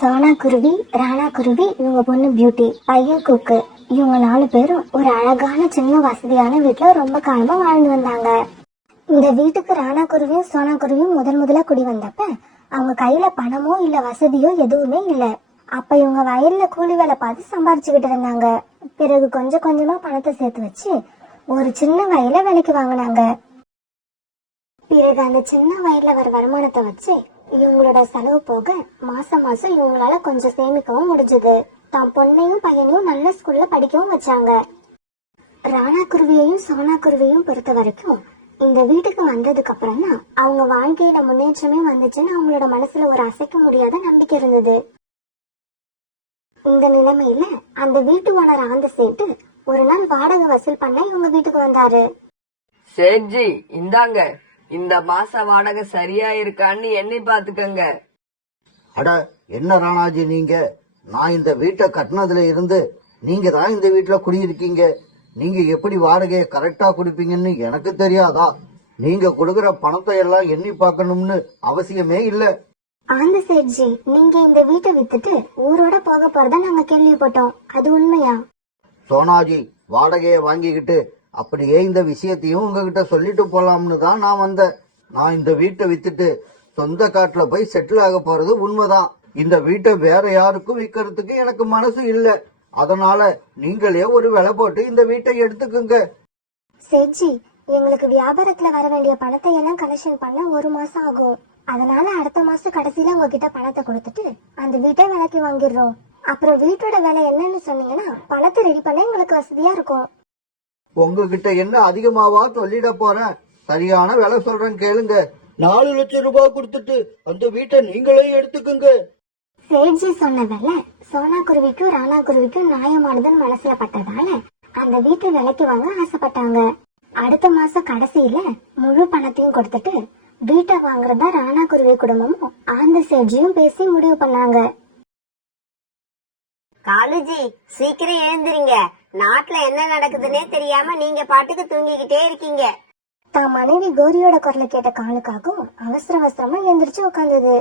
சோனா குருவி, ராணா குருவி, இவங்க பொண்ணு பியூட்டி, பையன் குக்கு, இவங்க 4 பேரும் ஒரு அழகான சின்ன வசதியான வீட்டுல ரொம்ப காலமா வாழ்ந்து வந்தாங்க. இந்த வீட்டுக்கு ராணா குருவியும் சோனா குருவியும் முதல்ல குடி வந்தப்ப அவங்க கையில பணமோ இல்ல வசதியோ எதுவுமே இல்ல. அப்ப இவங்க வயல்ல கூலி வேலை பார்த்து சம்பாரிச்சுக்கிட்டு இருந்தாங்க. பிறகு கொஞ்சம் கொஞ்சமா பணத்தை சேர்த்து வச்சு ஒரு சின்ன வயல விலைக்கு வாங்கினாங்க. பிறகு அந்த சின்ன வயல்ல வர வருமானத்தை வச்சு இவங்களோட செலவு போக மாசம் மாசம் இவங்களால கொஞ்சம் சேமிக்கவும் முடிஞ்சது. தான் பொண்ணையும் பையனையும் நல்ல ஸ்கூல்ல படிக்கவும் வச்சாங்க. ராணா குருவியையும் சோனா குருவியையும் பொறுத்த வரைக்கும் இந்த வீட்டுக்கு வந்ததுக்கு அப்புறம் தான் அவங்க வாழ்க்கையில முன்னேற்றமே வந்துச்சுன்னு அவங்களோட மனசுல ஒரு அசைக்க முடியாத நம்பிக்கை இருந்தது. இந்த நிலைமையில அந்த வீட்டு ஓனர் ஆந்த சேட்டு ஒரு நாள் வாடகை வசூல் பண்ண இவங்க வீட்டுக்கு வந்தாரு. சேட்ஜி, இந்தாங்க, இந்த மாச வாடகை சரியா இருக்கான்னு எண்ணி பாத்துக்கங்க. அட என்ன ராணாஜி, நீங்க நான் இந்த வீட்டை கட்டினதுல இருந்து நீங்க தான் இந்த வீட்டுல குடியிருக்கீங்க. நீங்க எப்படி வாடகையை கரெக்டா கொடுப்பீங்கன்னு எனக்கு தெரியாதா? நீங்க கொடுக்கற பணத்தை எல்லாம் எண்ணி பார்க்கணும்னு அவசியமே இல்ல. ஆந்த சேட்ஜி, நீங்க இந்த வீட்டை வித்துட்டு ஊரோட போக போறதா நாங்க கேள்விப்பட்டோம், அது உண்மையா? சோனாஜி, வாடகையை வாங்கிக்கிட்டு அப்படியே இந்த விஷயத்தையும் உங்ககிட்ட சொல்லிட்டு போலாம்னு தான் நான் வந்தேன். நான் இந்த வீட்டை வித்துட்டு சொந்த காட்டுல போய் செட்டில் ஆக போறது உண்மைதான். இந்த வீட்டை வேற யாருக்கும் விற்கிறதுக்கு எனக்கு மனசு இல்ல. அதனால நீங்களே ஒரு விலை போட்டு இந்த வீட்டை எடுத்துக்குங்க. சேட்ஜி, எங்களுக்கு வியாபாரத்துல வர வேண்டிய பணத்தை எல்லாம் கலெக்ஷன் பண்ண 1 மாசம் ஆகும். அதனால அடுத்த மாசம் கடைசியில உங்ககிட்ட பணத்தை கொடுத்துட்டு அந்த வீட்டை விலைக்கு வாங்கிடுறோம். அப்புறம் வீட்டோட விலை என்னன்னு சொன்னீங்கன்னா பணத்தை ரெடி பண்ண எங்களுக்கு வசதியா இருக்கும். உங்ககிட்ட என்ன அதிகமாவா சொல்லிட போறேன்? சரியான விலை சொல்றேன் கேளுங்க. 4 லட்சம் ரூபாய் கொடுத்துட்டு அந்த வீட்டை நீங்களே எடுத்துக்குங்க. சேட்ஜி சொன்ன விலை சோனா குருவிக்கும் ராணா குருவிக்கும் நியாயமானதுன்னு மனசுல பட்டதால அந்த வீட்டை விலைக்கு வாங்க ஆசைப்பட்டாங்க. அடுத்த மாசம் கடைசியில முழு பணத்தையும் கொடுத்துட்டு வீட்டை வாங்குறதா ராணா குருவி குடும்பமும் ஆந்த சேட்ஜியும் பேசி முடிவு பண்ணாங்க. காலுஜி, சீக்கிரம் எழுந்திரிங்க. நாட்டுல என்ன நடக்குதுன்னே தெரியாம நீங்க பாட்டுக்கு தூங்கிக்கிட்டே இருக்கீங்க. தான் மனைவி கோரியோட குரலை கேட்ட காலுக்காகவும் அவசர அவசரமா எந்திரிச்சு உட்கார்ந்தது.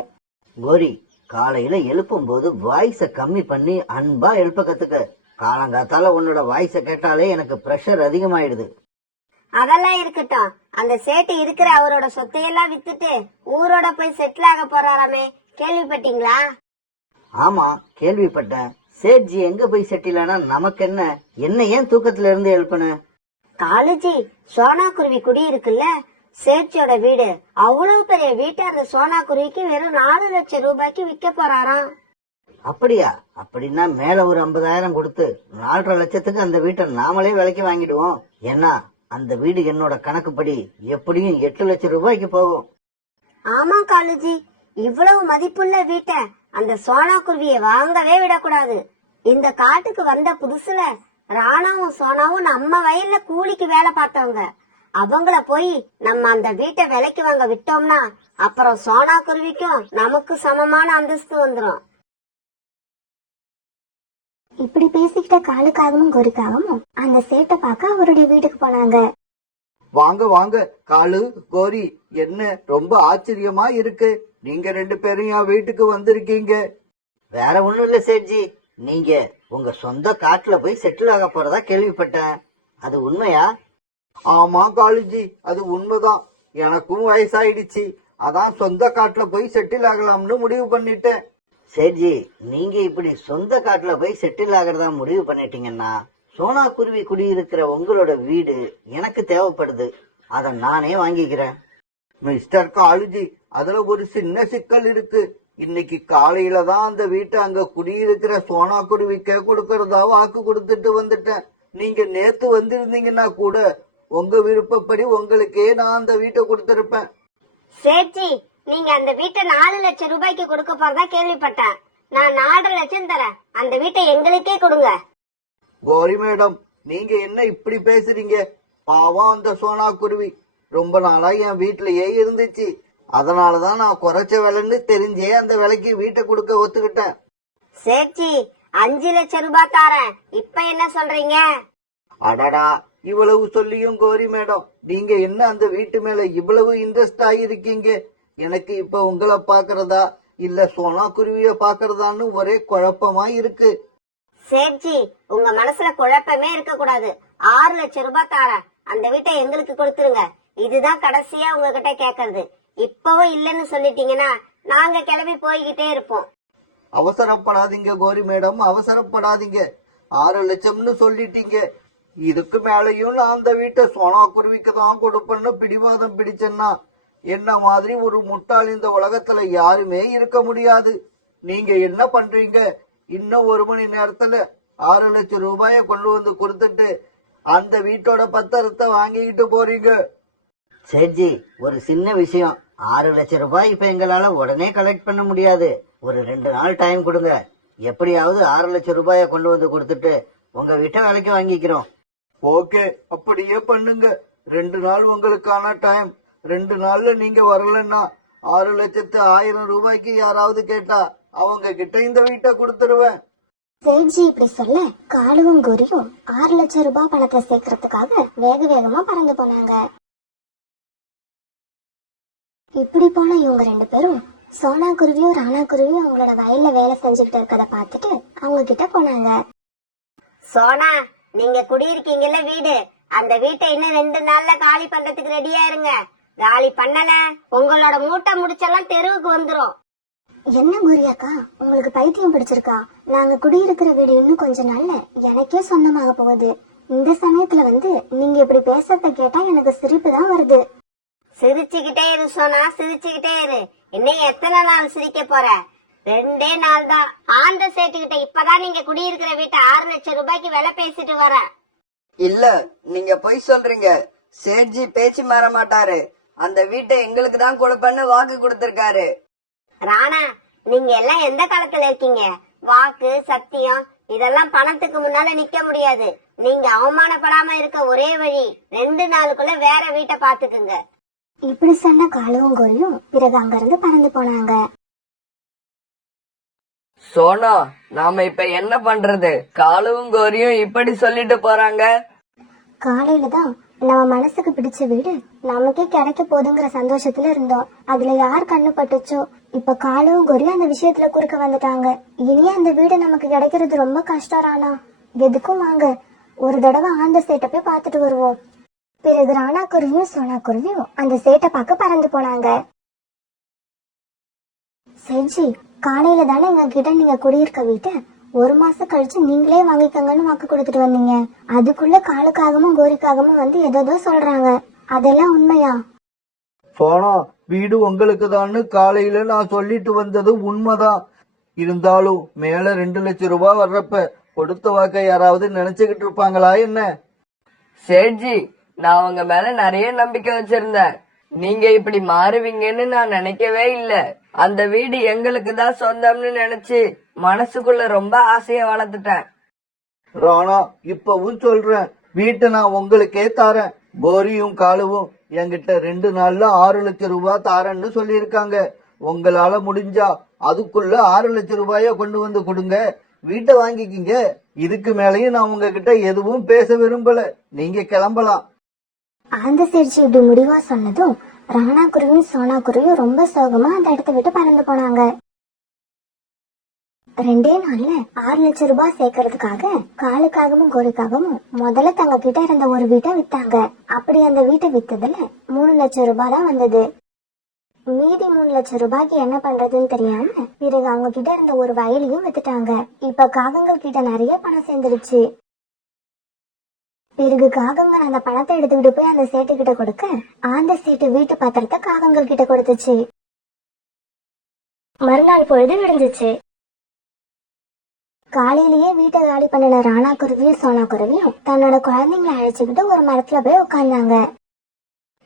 கோரி, காலையில எழுப்பும் போது வாய்ஸ கம்மி பண்ணி அன்பா எழுப்ப கத்துக்க. காலங்காத்தால உன்னோட வாய்ஸ கேட்டாலே எனக்கு பிரஷர் அதிகமாயிடுது. அதெல்லாம் இருக்கட்டும், அந்த சேட்டு இருக்கிற அவரோட சொத்தையெல்லாம் வித்துட்டு ஊரோட போய் செட்டில் ஆக போறாராமே, கேள்விப்பட்டீங்களா? ஆமா, கேள்விப்பட்டேன். சேட்ஜி எங்க போய் செட்டில் ஆனா நமக்கு என்ன? என்ன ஏன் தூக்கத்துல இருந்து எழுப்புன? காலுஜி, சோனா குருவி குடி இருக்குல்ல, சேட்சியோட வீடு, அவ்வளவு பெரிய வீட்டை அந்த சோனா குருவிக்கு வெறும் 4 லட்சம் ரூபாய்க்கு விற்க போறாராம். அப்படியா? அப்படின்னா மேல ஒரு 50,000 கொடுத்து 4.5 லட்சத்துக்கு அந்த வீட்டை நாமளே விலைக்கு வாங்கிடுவோம். ஏன்னா அந்த வீடு என்னோட கணக்குப்படி எப்படியும் 8 லட்சம் ரூபாய்க்கு போகும். ஆமா காலுஜி, இவ்வளவு மதிப்புள்ள வீட்டை அந்த சோனா குருவிய வாங்கவே விடக்கூடாது. இந்த காட்டுக்கு வந்த புதுசுல ராணாவும் சோனாவும் நம்ம வயல்ல கூலிக்கு வேலை பார்த்தவங்க. அவங்கள போய் நம்ம அந்த வீட்டை விலைக்கு வாங்க விட்டோம்னா அப்புறம் சோனா குருவிக்கும் நமக்கு சமமான அந்தஸ்து வந்துரும். இப்படி பேசிக்கிட்ட காலுக்காகவும் கோரிக்காகவும் அந்த சேட்டை பார்க்க அவருடைய வீட்டுக்கு போனாங்க. வாங்க வாங்க காலு, கோரி, என்ன ரொம்ப ஆச்சரியமா இருக்கு. நீங்க 2 பேரும் என் வீட்டுக்கு வந்திருக்கீங்க. வேற ஒண்ணும் இல்ல சேட்ஜி, நீங்க உங்க சொந்த காட்டுல போய் செட்டில் ஆக போறதா கேள்விப்பட்டேன். அது உண்மையா? ஆமா காலுஜி, அது உண்மைதான். எனக்கும் வயசாயிடுச்சு. அதான் சொந்த காட்டுல போய் செட்டில் ஆகலாம்னு முடிவு பண்ணிட்டேன். சேட்ஜி, நீங்க இப்படி சொந்த காட்டுல போய் செட்டில் ஆகிறதா முடிவு பண்ணிட்டீங்கன்னா சோனா குருவி குடியிருக்கிற உங்களோட வீடு எனக்கு தேவைப்படுது. அத நானே வாங்கிக்கிறேன். மிஸ்டர் காலுஜி, அதுல ஒரு சின்ன சிக்கல் இருக்கு. இன்னைக்கு காலையில தான் அந்த வீட்டை அங்க குடியிருக்கிற சோனா குருவிக்க கொடுக்கறதா வாக்கு கொடுத்துட்டு வந்துட்டேன். நீங்க நேத்து வந்திருந்தீங்கன்னா கூட உங்க விருப்பப்படி உங்களுக்கே நான் அந்த வீட்டை கொடுத்திருப்பேன். சேட்ஜி, நீங்க அந்த வீட்டை 4 லட்சம் ரூபாய்க்கு கொடுக்க போறதா கேள்விப்பட்டேன். நான் 4.5 லட்சம் தரேன். அந்த வீட்டை எங்களுக்கே கொடுங்க. கோரி மேடம், நீங்க என்ன இப்படி பேசுறீங்க? பாவம் அந்த சோனா குருவி ரொம்ப நாளா என் வீட்லயே இருந்துச்சு. அதனாலதான் நான் குறைச்ச விலைன்னு தெரிஞ்சே அந்த விலைக்கு வீட்டை கொடுக்க ஒத்துக்கிட்டேன். சேட்ஜி, 5 லட்சம் ரூபாய் தரேன். இப்ப என்ன சொல்றீங்க? அடடா, இவ்வளவு சொல்லியும் கோரி மேடம், நீங்க என்ன அந்த வீட்டு மேல இவ்வளவு இன்ட்ரெஸ்ட் ஆகிருக்கீங்க? எனக்கு இப்ப உங்களை பாக்குறதா இல்ல சோனா குருவிய பாக்குறதான்னு ஒரே குழப்பமா இருக்கு. சேட்ஜி, உங்க மனசுல குழப்பமே இருக்க கூடாது. 6 லட்சம் ரூபாய் தாரேன், அந்த வீட்டை எங்களுக்கு கொடுத்துருங்க. இதுதான் கடைசியா உங்ககிட்ட கேக்குறது. இப்பவும் இல்லன்னு சொல்லிட்டீங்கன்னா நாங்க கிளம்பி போய்கிட்டே இருப்போம். அவசரப்படாதீங்க கோரி மேடம், அவசரப்படாதீங்க. 6 லட்சம்னு சொல்லிட்டீங்க. இதுக்கு மேலையும் நான் அந்த வீட்டை சோனா குருவிக்கு தான் கொடுப்பேன்னு பிடிவாதம் பிடிச்சேன்னா என்ன மாதிரி ஒரு முட்டாள் இந்த உலகத்துல யாருமே இருக்க முடியாது. நீங்க என்ன பண்றீங்க? இன்னும் 1 மணி நேரத்துல 6 லட்சம் ரூபாய கொண்டு வந்து கொடுத்துட்டு அந்த வீட்டோட பத்திரத்தை வாங்கிக்கிட்டு போறீங்க. சேட்ஜி, ஒரு சின்ன விஷயம். 6 லட்சம் ரூபாய் இப்ப எங்களால உடனே கலெக்ட் பண்ண முடியாது. ஒரு 2 நாள் டைம் கொடுங்க. எப்படியாவது 6 லட்சம் ரூபாய கொண்டு வந்து கொடுத்துட்டு உங்க வீட்டை விலைக்கு வாங்கிக்கிறோம். ஓகே, அப்படியே பண்ணுங்க. 2 நாள் உங்களுக்கான டைம். 2 நாள்ல நீங்க வரலன்னா 6 லட்சத்து 1000 ரூபாய்க்கு யாராவது கேட்டா அவங்க கிட்ட இந்த வீட்டை கொடுத்துருவேன். சேட்ஜி இப்படி சொல்ல காலுவும் கோரியும் 6 லட்சம் ரூபாய் பணத்தை சேர்க்கறதுக்காக வேக வேகமா பறந்து போனாங்க. இப்படி போன இவங்க 2 பேரும் சோனா குருவியும் ராணா குருவியும் அவங்களோட வயல்ல வேலை செஞ்சுக்கிட்டு இருக்கத பார்த்துட்டு அவங்க கிட்ட போனாங்க. சோனா, நீங்க குடியிருக்கீங்கல்ல வீடு, அந்த வீட்டை இன்னும் 2 நாள்ல காலி பண்றதுக்கு ரெடியா இருங்க. காலி பண்ணல உங்களோட மூட்டை முடிச்செல்லாம் தெருவுக்கு வந்துரும். என்ன கோரியாக்கா, உங்களுக்கு பைத்தியம் பிடிச்சிருக்கா? நாங்க குடியிருக்கிற வீடு இன்னும் கொஞ்ச நாள்ல எனக்கே சொந்தமாக போகுது. இந்த சமயத்துல வந்து நீங்க இப்படி பேசுறத கேட்டா எனக்கு சிரிப்பு தான் வருது. சிரிச்சுக்கிட்டே இரு சோனா, சிரிச்சுக்கிட்டே இரு. இன்னும் எத்தனை நாள் சிரிக்க போற? 2 நாள் தான். ஆந்த சேட்டுக்கிட்ட இப்பதான் நீங்க குடியிருக்கிற வீட்டை 6 லட்சம் ரூபாய்க்கு விலை பேசிட்டு வர. இல்ல, நீங்க பொய் சொல்றீங்க. சேட்ஜி பேச்சு மாற மாட்டாரு. அந்த வீட்டை எங்களுக்கு தான் கொடுப்பேன்னு வாக்கு கொடுத்திருக்காரு. ராணா, நீங்க எல்லாம் எந்த காலத்துல இருக்கீங்க? வாக்கு சத்தியம் இதெல்லாம் பணத்துக்கு முன்னால நிக்க முடியாது. நீங்க அவமானப்படாம இருக்க ஒரே வழி 2 நாளுக்குள்ள வேற வீட்டை பாத்துக்குங்க. இப்படி சொன்ன காலுவும் கோரியும் பிறகு அங்கிருந்து பறந்து போனாங்க. சோனா, நாம இப்ப என்ன பண்றது? காலுவும் கோரியும் இப்படி சொல்லிட்டு போறாங்க. காலையில தான் நம்ம மனசுக்கு பிடிச்ச வீடு நமக்கே கிடைக்க போதுங்கிற சந்தோஷத்துல இருந்தோம். அதுல யார் கண்ணு பட்டுச்சோ இப்ப காலுவும் கோரியும் அந்த விஷயத்துல குறுக்க வந்துட்டாங்க. இனி அந்த வீடு நமக்கு கிடைக்கிறது ரொம்ப கஷ்டம். ராணா, எதுக்கும் வாங்க ஒரு தடவை ஆந்த சேட்டை போய் பார்த்துட்டு வருவோம். பிறகு ராணா குருவியும் சோனா குருவியும் அந்த சேட்டை பார்க்க பறந்து போனாங்க. சேட்ஜி, காலையில தானே எங்க கிட்ட நீங்க குடியிருக்க வீட்டை 1 மாசம் கழிச்சு நீங்களே வாங்கிக்கங்கன்னு வாக்கு கொடுத்துட்டு வந்தீங்க. அதுக்குள்ள காலுக்காகவும் கோரிக்காகவும் வந்து ஏதோ சொல்றாங்க. அதெல்லாம் உண்மையா? சோனா, வீடு உங்களுக்கு தான்னு காலையில நான் சொல்லிட்டு வந்தது உண்மைதான். இருந்தாலும் மேல 2 லட்சம் ரூபாய் வர்றப்ப கொடுத்த வாக்க யாராவது நினைச்சுக்கிட்டு இருப்பாங்களா என்ன? சேட்ஜி, நான் உங்க மேல நிறைய நம்பிக்கை வச்சிருந்தேன். நீங்க இப்படி மாறுவீங்கன்னு நான் நினைக்கவே இல்ல. அந்த வீடு எங்களுக்கு தான் சொந்தம்னு நினைச்சு மனசுக்குள்ள ரொம்ப ஆசைய வளர்த்துட்டேன். ராணா, இப்பவும் சொல்றேன், வீட்டை நான் உங்களுக்கே தாரேன். கோரியும் காலுவும் என்கிட்ட 2 நாள்ல 6 லட்சம் ரூபாய் தாரேன்னு சொல்லியிருக்காங்க. உங்களால முடிஞ்சா அதுக்குள்ள 6 லட்சம் ரூபாய கொண்டு வந்து கொடுங்க, வீட்டை வாங்கிக்கிங்க. இதுக்கு மேலயும் நான் உங்ககிட்ட எதுவும் பேச விரும்பல. நீங்க கிளம்பலாம். ஆந்த சேட்ஜி இப்படி முடிவா சொன்னதும் ராணா குருவியும் சோனா குருவியும் ரொம்ப சோகமா அந்த இடத்த விட்டு பறந்து போனாங்க. 2 நாள்ல 6 லட்சம் ரூபாய் சேர்க்கறதுக்காக காலுக்காகவும் கோரிக்காகவும் முதல்ல தங்க கிட்ட இருந்த ஒரு வீட்டை வித்தாங்க. அப்படி அந்த வீட்டை வித்ததுல 3 லட்சம் ரூபாய் தான் வந்தது. மீதி 3 லட்சம் ரூபாய்க்கு என்ன பண்றதுன்னு தெரியாம பிறகு அவங்க கிட்ட இருந்த ஒரு வயலையும் வித்துட்டாங்க. இப்ப காகங்கள் கிட்ட நிறைய பணம் சேர்ந்துருச்சு. பிறகு காகங்கள் அந்த பணத்தை எடுத்துக்கிட்டு போய் அந்த சேட்டு கிட்ட கொடுக்க அந்த சேட்டு வீட்டு பத்திரத்தை காகங்கள் கிட்ட கொடுத்துச்சு. மறுநாள் பொழுது விடிஞ்சிச்சு. காலையிலேயே வீட்டை காலி பண்ணின ராணா குருவியும் சோனா குருவியும் தன்னோட குழந்தைங்களை அழைச்சுக்கிட்டு ஒரு மரத்துல போய் உட்கார்ந்தாங்க.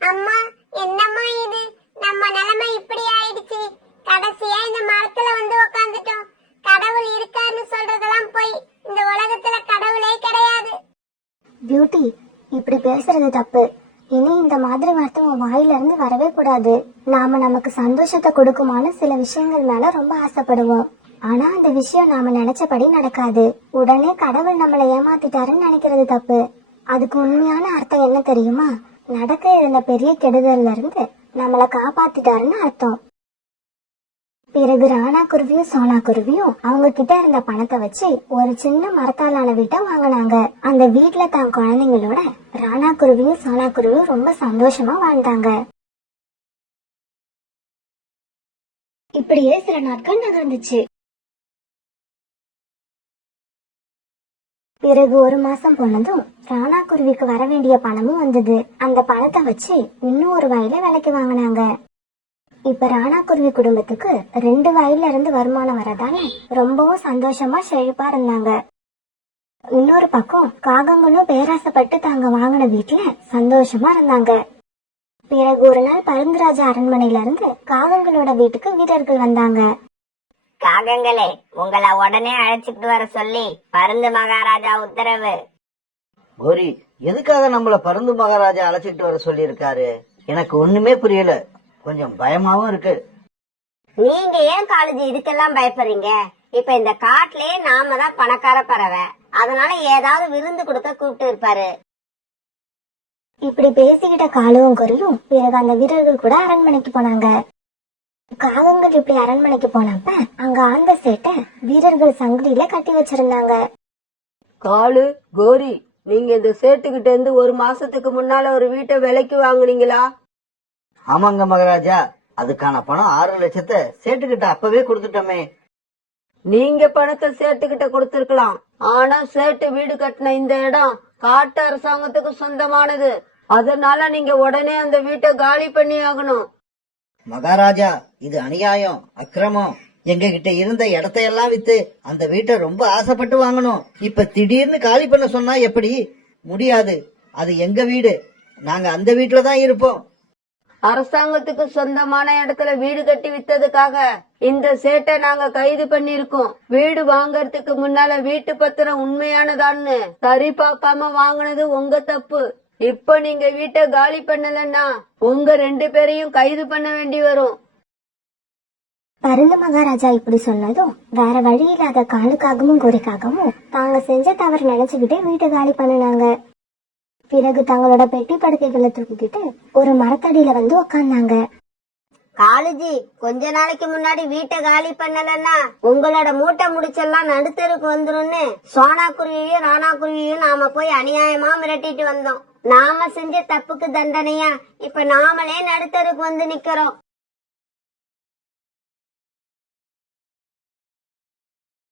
அம்மா, என்னம்மா இது? நம்ம நிலைமை இப்படி ஆயிடுச்சு. கடைசியா இந்த மரத்துல வந்து உட்கார்ந்துட்டோம். கடவுள் இருக்காருன்னு சொல்றதெல்லாம் போய். இந்த உலகத்துல கடவுளே கிடையாது. பியூட்டி, இப்படி பேசுறது தப்பு. இனி இந்த மாதிரி வார்த்தை உன் வாயில இருந்து வரவே கூடாது. நாம நமக்கு சந்தோஷத்தை கொடுக்குமான சில விஷயங்கள் மேல ரொம்ப ஆசைப்படுவோம். ஆனா அந்த விஷயம் நாம நினைச்சபடி நடக்காது. உடனே கடவுள் நம்மளை ஏமாத்திட்டாருன்னு நினைக்கிறது தப்பு. அதுக்கு உண்மையான அர்த்தம் என்ன தெரியுமா? நடக்க இருந்த பெரிய கெடுதல்ல இருந்து நம்மளை காப்பாத்திட்டாருன்னு அர்த்தம். பிறகு ராணா குருவியும் சோனா குருவியும் அவங்க கிட்ட இருந்த பணத்தை வச்சு ஒரு சின்ன மரத்தாலான வீட்டை வாங்கினாங்க. அந்த வீட்டுல தான் குழந்தைங்களோட ராணா குருவியும் சோனா குருவியும் ரொம்ப சந்தோஷமா வாழ்ந்தாங்க. இப்படியே சில நாட்கள் நகர்ந்துச்சு. பிறகு ஒரு மாசம் போனதும் ராணா குருவிக்கு வர வேண்டிய பணமும் வந்தது. அந்த பணத்தை வச்சு இன்னும் ஒரு வயல விலைக்கு வாங்கினாங்க. இப்ப ராணா குருவி குடும்பத்துக்கு 2 வயல்ல இருந்து வருமானம் வரதால ரொம்பவும் சந்தோஷமா செழிப்பா இருந்தாங்க. இன்னொரு பக்கம் காகங்களும் பேராசைப்பட்டு தாங்க வாங்கின வீட்டுல சந்தோஷமா இருந்தாங்க. பிறகு ஒரு நாள் பருந்துராஜா அரண்மனையில இருந்து காகங்களோட வீட்டுக்கு வீரர்கள் வந்தாங்க. காகங்களே, உங்களை உடனே அழைச்சிட்டு வர சொல்லி பருந்து மகாராஜா உத்தரவு. கோரி, எதுக்காக நம்மள பருந்து மகாராஜா அழைச்சிட்டு வர சொல்லி இருக்காரு? எனக்கு ஒண்ணுமே புரியல. கொஞ்சம் பயமாவும் இருக்கு. நீங்க ஏன் காலேஜ் இதுக்கெல்லாம் பயப்படுறீங்க? இப்ப இந்த காட்டுலயே நாம தான் பணக்கார பறவை, அதனால ஏதாவது விருந்து கொடுக்க கூப்பிட்டு இருப்பாரு. இப்படி பேசிக்கிட்ட காலுவும் குருவியும் பிறகு அந்த வீரர்கள் கூட அரண்மனைக்கு போனாங்க. காகங்கள் இப்படி அரண்மனைக்கு போனப்ப அங்க ஆந்த சேட்டை வீரர்கள் சங்கிலியில கட்டி வச்சிருந்தாங்க. காலு, கோரி, நீங்க இந்த சேட்டுக்கிட்ட இருந்து ஒரு மாசத்துக்கு முன்னால ஒரு வீட்டை விலைக்கு வாங்குனீங்களா? ஆமாங்க மகாராஜா, அதுக்கான பணம் 6 லட்சத்தை சேட்டுக்கிட்ட அப்பவே கொடுத்துட்டோமே. நீங்க பணத்தை சேட்டுக்கிட்ட கொடுத்திருக்கலாம். ஆனா சேட்டு வீடு கட்டின இந்த இடம் காட்டு அரசாங்கத்துக்கு சொந்தமானது. அதனால நீங்க உடனே அந்த வீட்டை காலி பண்ணி ஆகணும். மகாராஜா, இது அநியாயம், அக்கிரமம். எங்க கிட்ட இருந்த இடத்தையெல்லாம் வித்து அந்த வீட்டை ரொம்ப ஆசைப்பட்டு வாங்கணும். இப்ப திடீர்னு காலி பண்ண சொன்னா எப்படி? முடியாது. அது எங்க வீடு, நாங்க அந்த வீட்டுல தான் இருப்போம். அரசாங்கத்துக்கு சொந்தமான இடத்துல வீடு கட்டி வித்ததுக்காக இந்த சேட்டை நாங்க கைது பண்ணிருக்கோம். வீடு வாங்கறதுக்கு முன்னால வீட்டு பத்திரம் உண்மையானதான்னு சரி பார்க்காம வாங்கினது உங்க தப்பு. இப்ப நீங்க வீட்டை காலி பண்ணலன்னா உங்க 2 பேரையும் கைது பண்ண வேண்டி வரும். பருந்து மகாராஜா இப்படி சொன்னதும் வேற வழி இல்லாத காலுக்காகவும் கோரிக்காகவும் தாங்க செஞ்ச தவறு நினைச்சுக்கிட்டே வீட்டை காலி பண்ணினாங்க. பிறகு தங்களோட பெட்டி படுக்கைகளை தூக்கிக்கிட்டு ஒரு மரத்தடியில வந்து உக்காந்தாங்க. காலேஜி, கொஞ்ச நாளைக்கு முன்னாடி வீட்டை காலி பண்ணலன்னா உங்களோட மூட்டை முடிச்செல்லாம் நடுத்தருக்கு வந்துரும்னு சோனா குருவியும் ராணா குருவியும் நாம போய் அநியாயமா மிரட்டிட்டு வந்தோம். நாம செஞ்ச தப்புக்கு தண்டனையா இப்ப நாமளே நடுத்தருக்கு வந்து நிக்கிறோம்.